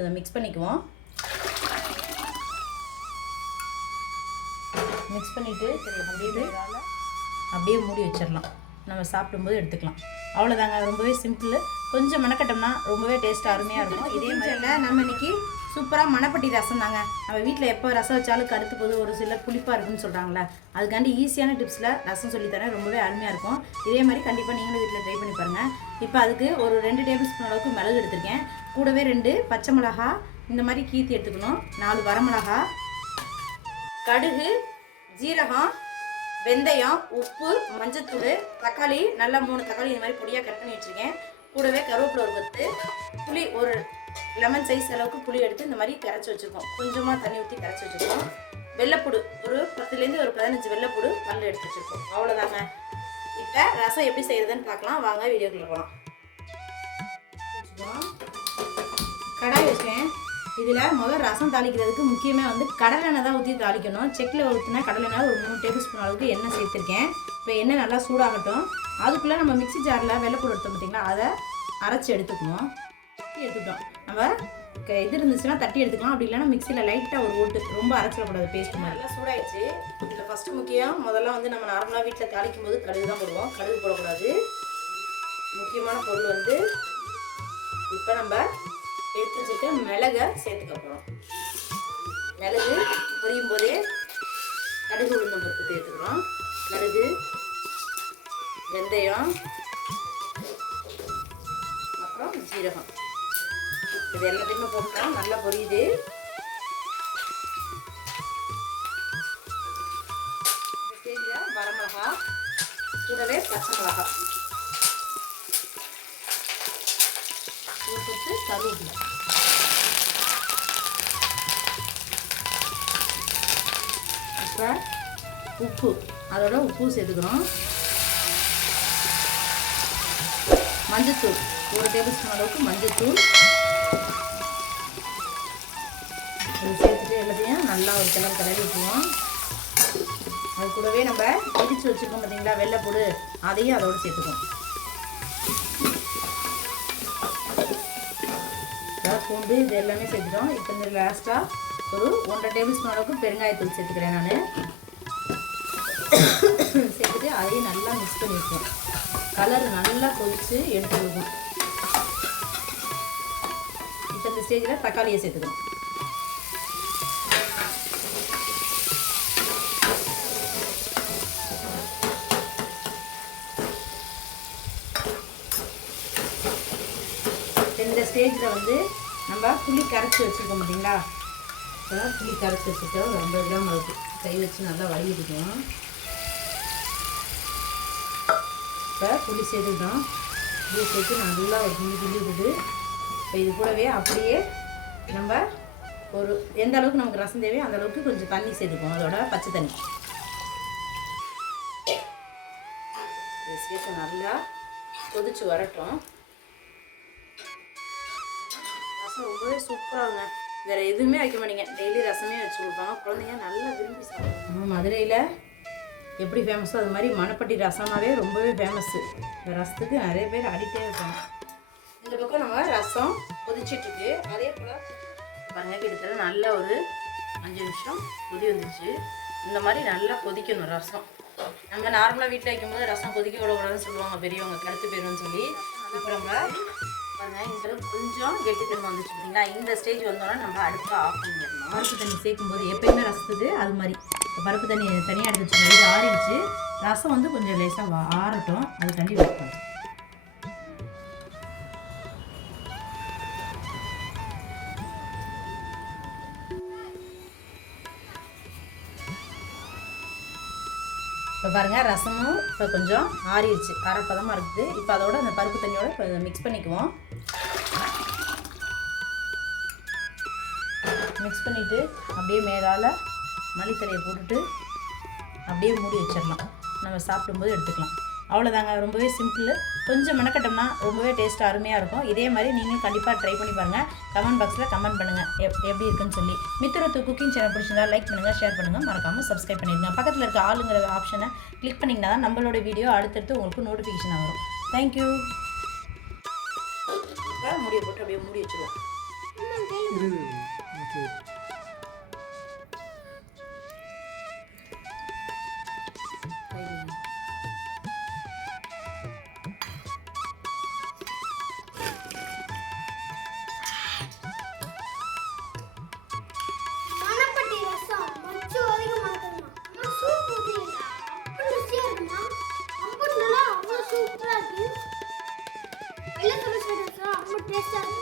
இப்போ மிக்ஸ் பண்ணிக்குவோம். மிக்ஸ் பண்ணிவிட்டு அப்படியே அப்படியே மூடி வச்சிடலாம். நம்ம சாப்பிடும்போது எடுத்துக்கலாம். அவ்வளோதாங்க ரொம்பவே சிம்பிள் கொஞ்சம் மெனக்கட்டோம்னா ரொம்பவே டேஸ்ட் அருமையாக இருக்கும். இதே மாதிரி நம்ம இன்னைக்கு சூப்பராக மணப்பட்டி ரசம் தாங்க. நம்ம வீட்டில் எப்போ ரசம் வச்சாலும் கருத்து போது ஒரு சிலர் புளிப்பாக இருக்குன்னு சொல்கிறாங்களே அதுக்காண்டி ஈஸியான டிப்ஸில் ரசம் சொல்லித்தரேன் ரொம்பவே அருமையாக இருக்கும். இதே மாதிரி கண்டிப்பாக நீங்களும் வீட்டில் ட்ரை பண்ணி பாருங்கள் இப்போ அதுக்கு ஒரு ரெண்டு டேபிள் ஸ்பூன் அளவுக்கு மிளகு எடுத்திருக்கேன். கூடவே ரெண்டு பச்சை மிளகா இந்த மாதிரி கீத்தி எடுத்துக்கணும். நாலு வரமிளகா கடுகு ஜீரகம் வெந்தயம் உப்பு மஞ்சத்தூள் தக்காளி நல்லா மூணு தக்காளி இந்த மாதிரி பொடியாக கட் பண்ணி வச்சுருக்கேன். கூடவே கருவேப்பிலை ஒரு கொத்து புளி ஒரு லெமன் சைஸ் அளவுக்கு புளி எடுத்து இந்த மாதிரி கரைச்சி வச்சுருக்கோம். கொஞ்சமாக தண்ணி ஊற்றி கரைச்சி வச்சுருக்கோம். வெள்ளைப்புடு ஒரு பத்துலேருந்து ஒரு பதினஞ்சு வெள்ளைப்புடு பல்லு எடுத்து வச்சுருக்கோம். அவ்வளோதாங்க இப்போ ரசம் எப்படி செய்கிறதுன்னு பார்க்கலாம். வாங்க வீடியோக்குள்ளே போகலாம் கடாய் வச்சேன் இதில் முதல் ரசம் தாளிக்கிறதுக்கு முக்கியமாக வந்து கடலெண்ணெய் தான் ஊற்றி தாளிக்கணும். செக்கில் ஊற்றினா கடலெண்ணெய் ஒரு மூணு டேபிள் ஸ்பூன் அளவுக்கு எண்ணெய் சேர்த்துருக்கேன். இப்போ எண்ணெய் நல்லா சூடாகட்டும். அதுக்குள்ளே நம்ம மிக்ஸி ஜாரில் வெள்ளைப்பூடு எடுத்தோம் பார்த்தீங்களா அதை அரைச்சி எடுத்துக்குவோம். எடுத்துக்கிட்டோம். எடுத்துட்டோம் நம்ம க- இது இருந்துச்சுன்னா தட்டி எடுத்துக்கலாம். அப்படி இல்லைன்னா மிக்சியில் லைட்டாக ஒரு ஓட்டு ரொம்ப அரைச்சிடக்கூடாது பேஸ்ட் மாதிரி. நல்லா சூடாயிடுச்சு. இதில் ஃபஸ்ட்டு முக்கியம் முதல்ல வந்து நம்ம நார்மலாக வீட்டில் தாளிக்கும் போது கடுகு தான் போடுவோம். கடுகு போடக்கூடாது. முக்கியமான பொருள் வந்து இப்போ நம்ம எடுத்து வச்சுட்டு மிளகை சேர்த்துக்க போகிறோம் மிளகு பொரியும் போதே கடுகு உளுந்தம் பருப்பு சேர்த்துக்கிறோம் கடுகு வெந்தயம் அப்புறம் ஜீரகம் இது எல்லாத்தையுமே போட்டோம் நல்லா பொரியுது. வரமிளகா கூடவே பச்சை மிளகா போட்டு கருவேப்பிலை இப்போ உப்பு. அதோட உப்பு சேர்த்துக்கிறோம் மஞ்சத்தூள். ஒரு டேபிள் ஸ்பூன் அளவுக்கு மஞ்சத்தூள். இது சேர்த்துட்டு எல்லாத்தையும் நல்லா ஒரு கிளம்பு கிளறி விட்டுருவோம். அது கூடவே நம்ம இடித்து வச்சுருக்கோம் பார்த்தீங்களா வெள்ளைப்பூடு அதையும் அதோடு சேர்த்துக்குவோம் பூண்டு இது எல்லாமே சேர்த்துட்டோம். இப்போ இந்த லாஸ்ட்டாக ஒரு ஒன்றரை டேபிள் ஸ்பூன் அளவுக்கு பெருங்காயத்தூள் சேர்த்துக்கிறேன் நான். சேர்த்துட்டு அதையும் நல்லா மிக்ஸ் பண்ணியிருக்கோம் கலர் நல்லா கொதித்து எடுத்து விடும் இப்போ இந்த ஸ்டேஜில் தக்காளியை சேர்த்துக்கணும் இந்த ஸ்டேஜில் வந்து நம்ம புளி கரைச்சி வச்சுருக்கோம் பார்த்தீங்களா இப்போ புளி கரைச்சி வச்சுருக்கோம். ஒரு ஐம்பது கிராம் அளவுக்கு. கை வச்சு நல்லா வடிகட்டிக்குவோம் இப்போ புளி சேர்த்துக்கிட்டோம். புளி சேர்த்து நல்லா ஒரு கிள்ளி கிள்ளி விட்டு இப்போ இது கூடவே அப்படியே நம்ம ஒரு எந்த அளவுக்கு நமக்கு ரசம் தேவையோ அந்த அளவுக்கு கொஞ்சம் தண்ணி சேர்த்துக்குவோம். அதோட பச்சை தண்ணி. சேர்த்து நல்லா கொதிச்சு வரட்டும். ரசம் ரொம்பவே சூப்பராகுங்க வேறு எதுவுமே வைக்க மாட்டீங்க. டெய்லி ரசமே வச்சு கொடுப்பாங்க. குழந்தைங்க நல்லா விரும்பி சாப்பிடுவாங்க. மதுரையில் எப்படி ஃபேமஸோ அது மாதிரி மணப்பட்டி ரசம்னாவே ரொம்பவே ஃபேமஸ்ஸு இந்த ரசத்துக்கு நிறைய பேர் அடிக்டே இருப்பாங்க. இந்த பக்கம் நம்ம ரசம் கொதிச்சிட்ருக்கு அதே போல் பாருங்க கிட்டத்தட்ட நல்ல ஒரு அஞ்சு நிமிஷம் கொதி வந்துச்சு இந்த மாதிரி நல்லா கொதிக்கணும் ரசம். நம்ம நார்மலாக வீட்டில் வைக்கும்போது ரசம் கொதிக்க விடக்கூடாதுன்னு சொல்லுவாங்க பெரியவங்க கருத்து போயிடும்னு சொல்லி. இப்போ நம்ம பாருங்க இந்த அளவுக்கு கொஞ்சம் கெட்டித்தன்மை வந்துச்சு பார்த்தீங்களா இந்த ஸ்டேஜ் வந்தோடனே நம்ம அடுப்பை ஆஃப் பண்ணிடணும். பருப்பு தண்ணி சேர்க்கும்போது எப்பயுமே ரசத்துக்கு அது மாதிரி. பருப்பு தண்ணி தனியாக எடுத்து வச்சுக்கோங்க. இது ஆறிடுச்சு. ரசம் வந்து கொஞ்சம் லேசாக ஆறட்டும். அது தண்ணி வெயிட் பண்ணும் இப்போ பாருங்கள் ரசமும் இப்போ கொஞ்சம் ஆறிடுச்சு. அரைப்பதமாக இருக்குது. இப்போ அதோட அந்த பருப்பு தண்ணியோட கொஞ்சம் மிக்ஸ் பண்ணிக்குவோம். மிக்ஸ் பண்ணிவிட்டு அப்படியே மேலால் மல்லித்தலையை போட்டுட்டு அப்படியே மூடி வச்சிடலாம். நம்ம சாப்பிடும்போது எடுத்துக்கலாம். அவ்வளோதாங்க ரொம்பவே சிம்பிள் கொஞ்சம் மெனக்கட்டோம்னா ரொம்பவே டேஸ்ட் அருமையாக இருக்கும். இதே மாதிரி நீங்களும் கண்டிப்பாக ட்ரை பண்ணி பாருங்கள் கமெண்ட் பாக்ஸில் கமெண்ட் பண்ணுங்கள் எப் எப்படி இருக்குன்னு சொல்லி. மித்திரத்து குக்கிங் சேனல் பிடிச்சிருந்தா லைக் பண்ணுங்கள் ஷேர் பண்ணுங்கள் மறக்காமல் சப்ஸ்கிரைப் பண்ணிடுங்க. பக்கத்தில் இருக்க ஆளுங்கிற ஆப்ஷனை கிளிக் பண்ணிங்கன்னா தான் நம்மளோட வீடியோ அடுத்தடுத்து உங்களுக்கு நோட்டிஃபிகேஷன் வரும். தேங்க்யூ முடிய போட்டு அப்படியே மூடி வச்சுருவோம். 三。